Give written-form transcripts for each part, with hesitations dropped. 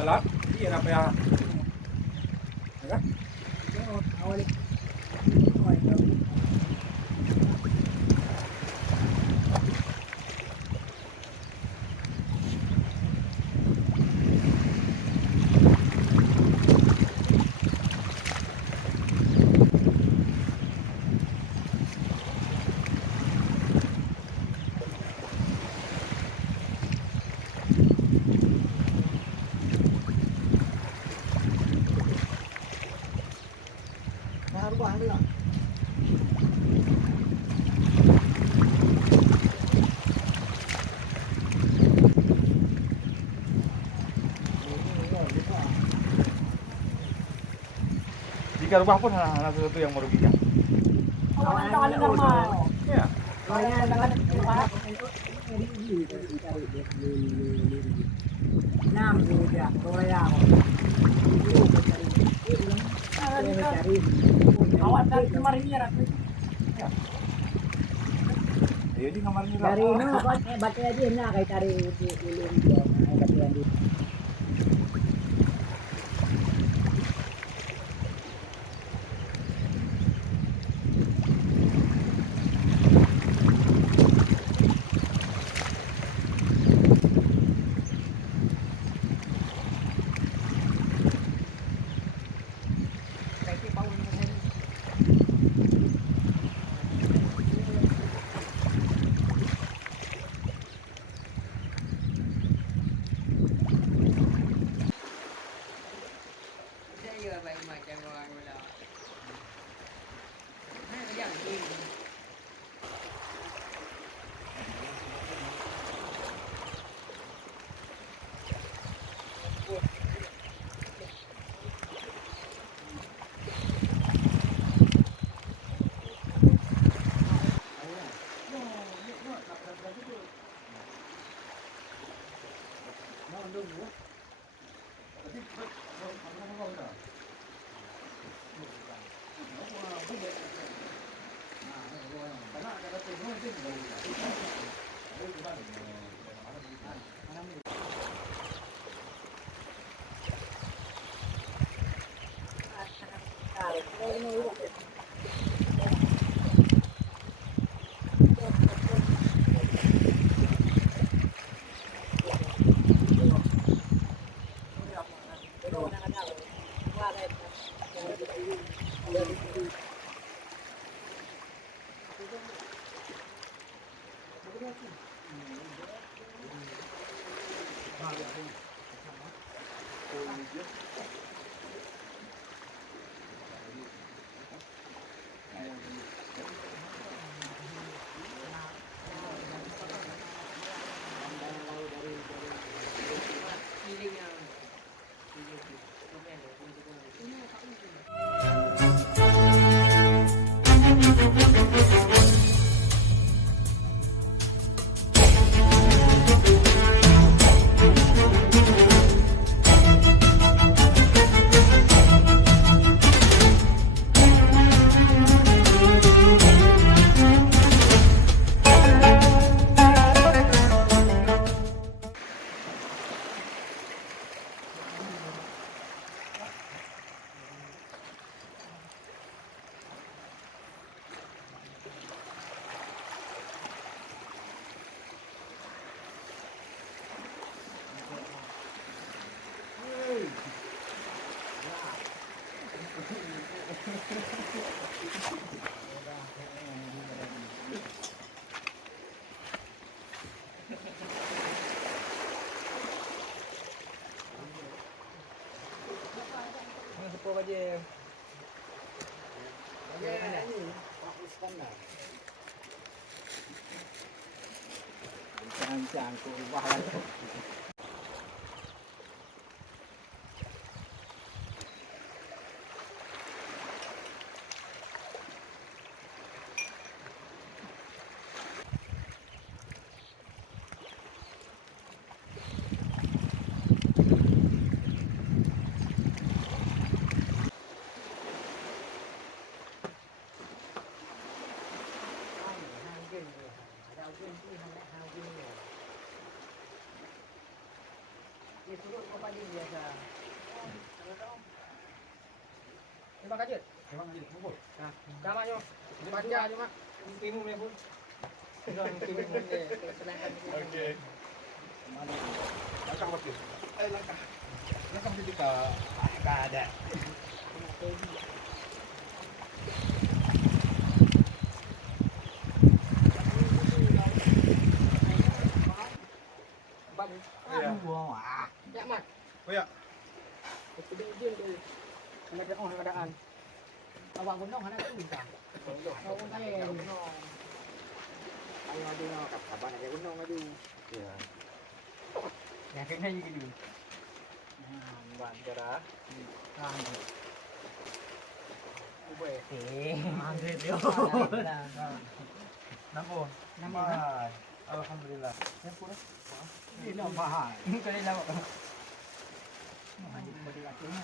Malat? Iya apa ya? Ya? Awal Narubah dia. Jika rubah pun hal sesuatu yang merugikan. Awal kali normal. Ya. Soalnya dengan enam dia, doya. Awal dari kemarin ya. Ayo di kamar ni Dari no, baca aja na kay tari ulun dia, baca di. Sepuh aja. Jangan ku ubah lagi. Terima kasih. Memang aja bubur. Nah, sama yo. Baca cuma timu ni pun. Jangan timu ni selangkan. Oke. Langkah apa? Langkah. Langkah mesti kita enggak ada. Iya. Ya, Mat. Oh ya. Jadi dia tu. Ada keadaan. Awak gunung anak tu bintang. Kau saya gunung. Ayo ada kapan ada gunung aja. Ya. Ya kena juga dulu. Bandara. Ambil dia. Nampun. Nampun. Alhamdulillah. Nampun. Ini nak mahal. Ini kali nak. Mahal body akhirnya.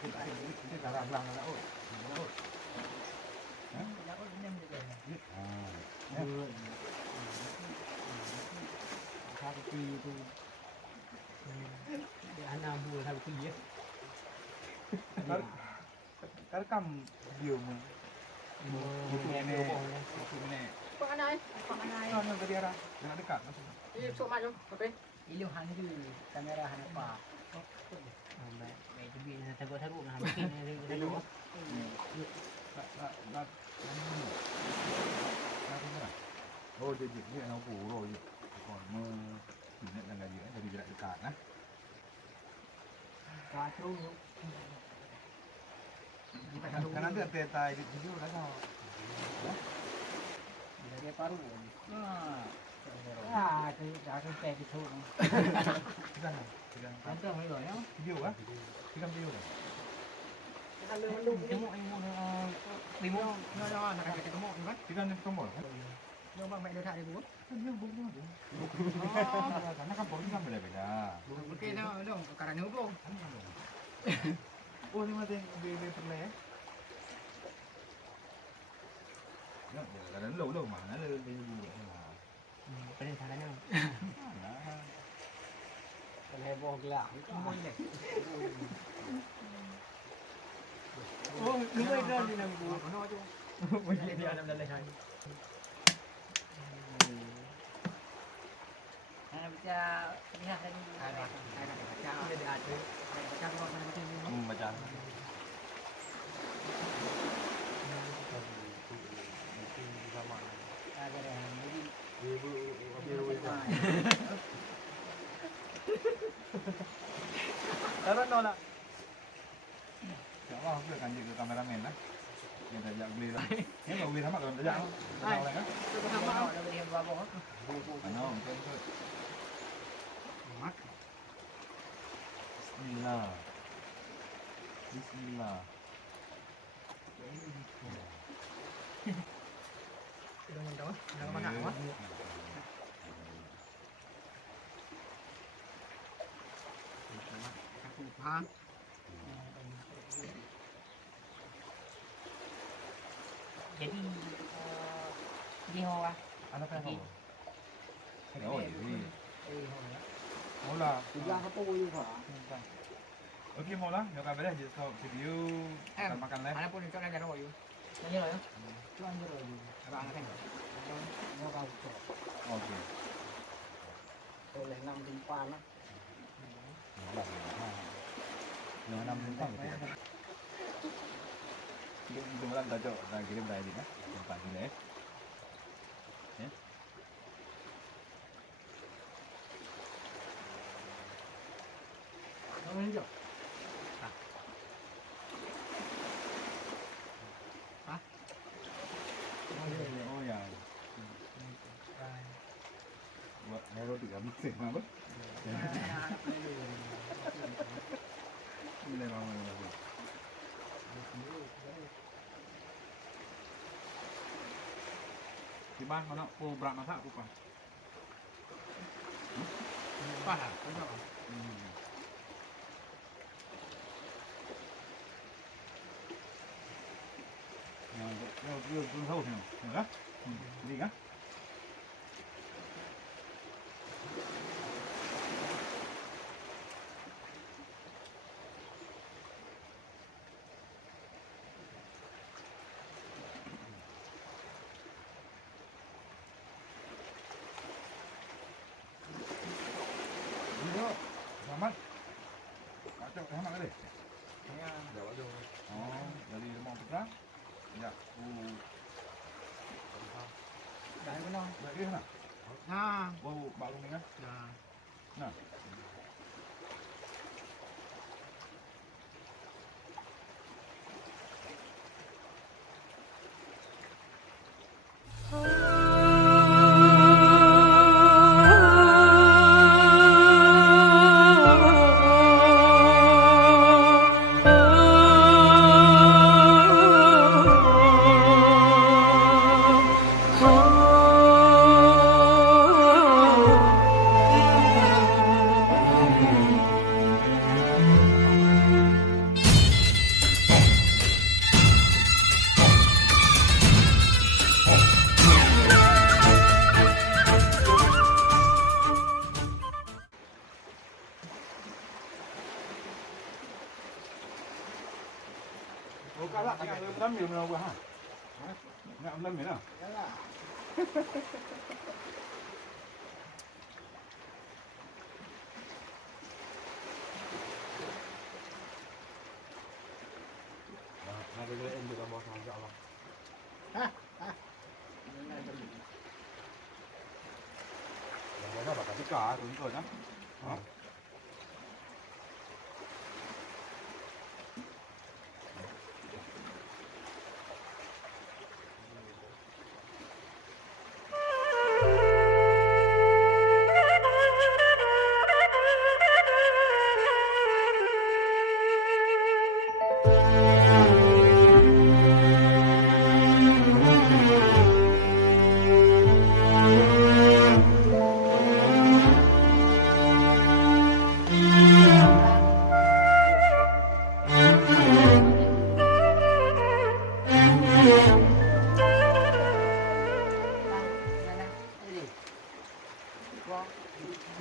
Ini cara belang anak oh. Sapi tu. Dia anak buah sapi ya. Rekam video mu. Ini. Pak Anai, Pak Anai. Kan tadi arah jangan dekat. Ini sok maju, oke. Ilu handu kamera hana pa. Baik, baik jadi nak tagut-tagut nak bikin Ilu. Oh jadi dia nak buru je. Còn mơ thì nhận là gì đấy, thì lại được cả nhá. Kacau. Kan nanti ada tai di video dah kau. Dia paru. Cái xe cái thu. Kan. Anh tưởng hay rồi nhá. Video á? Kan video dah. Anh lưu cái mộ anh mua đi mua nó là cái mộ gì vậy? Kan kamu mau? Nhưng mà mẹ đưa thải đi bố. Kan bung tu. Karena kan bung kan beda-beda. Oke, nó dong karena nyuruh. Oh, ini mah di pernah ya? Ya, kadang lâu mana le di bulu. Cái này thằng nào? Nah. Cái này bò gạo. Môi này. Oh, đúng rồi đó đi làm bùa. Nó chứ. Mình đi ăn lên này. Baca lihat tadi. Baca ada. Baca kau mana macam ni? Baca. Ada yang Taruh nolak. Allah aku akan jadi kameramen lah. Yang tajak beli lah. Ini nggak beli sama kalau tajak. Tahu lah kan? sama ada beli berapa? Ano, betul. Mak. Bismillah. Bismillah. Sudah mentau? Sudah makan apa? Aku paham. Jadi di hoa. Ano pa ako? Oo, hindi. Hoa. Mula. Tiga apa pun juga. Okay, mula. Yung kamera, just so video. Kita makan live. Ada pun itu ada roh you. Nanya roh ya? Itu anjir roh you. Apa anak kan? Mau kau tu. Okay. Boleh 6 tumpan lah. Yung 6 tumpan gitu. Itu malam tajuk nak kirim dah ini kan. Tempat ni eh. Ya. Kamu ni jom. Oh ya. Buat roti habis apa? Ini memang bagus. Di mana mana po berat masa aku pak. Pah, betul. Yo belum tahu sih, enggak? Ini kan? Ini Selamat. Macam Selamat kali. Ya, dah ada. Oh, dari Lemah Putra. Ya, Dah kena. dah dia sana. Nah, Baru baru ni kan. dah. Nah. Oh, kalau nak ambil mana buah ha? Nak ambil lah. Yalah. Nak boleh ambil gambar sama insya-Allah. Gambar apa? Tukar tuntun ah. Ha?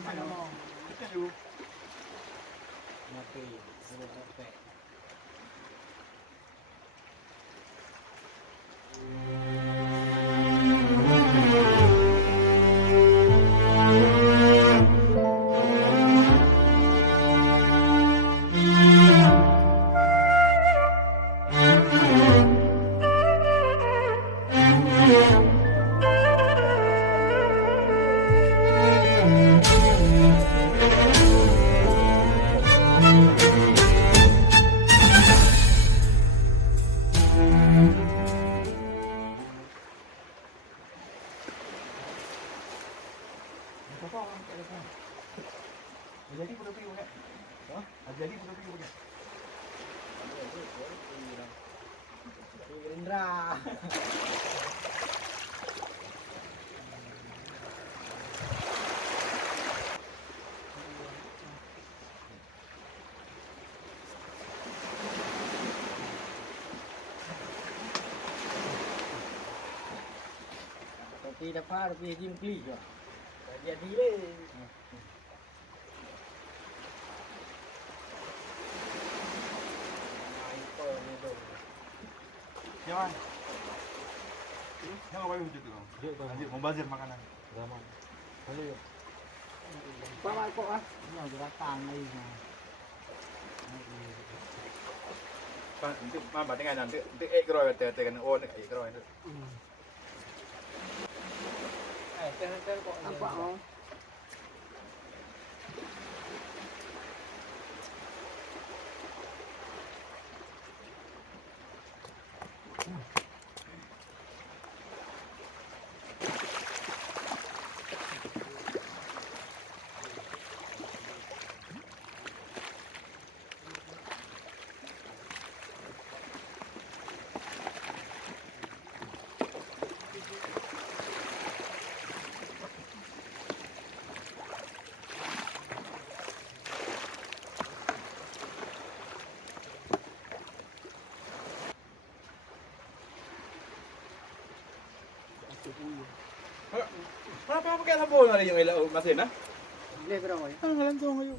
Mana mau? Kita dulu. Mati, suruh repek. Apa orang tak ada. Jadi pun pergi pakai. Ha? Jadi pun pergi pakai. Gerindra. Tapi dapat pergi gym kli je. Jadi le. Jangan. Jangan bayar macam tu. Nanti membazir makanan. Zaman. Boleh. Bawa kok ah. Ini ada datang lagi. Pak, untuk apa dengan nanti ekor kata kan oh ekor itu. Ter kok nampak oh. Kenapa pakai sabun hari yang elok mesin ah? Boleh berapa ya? Langsung ayo.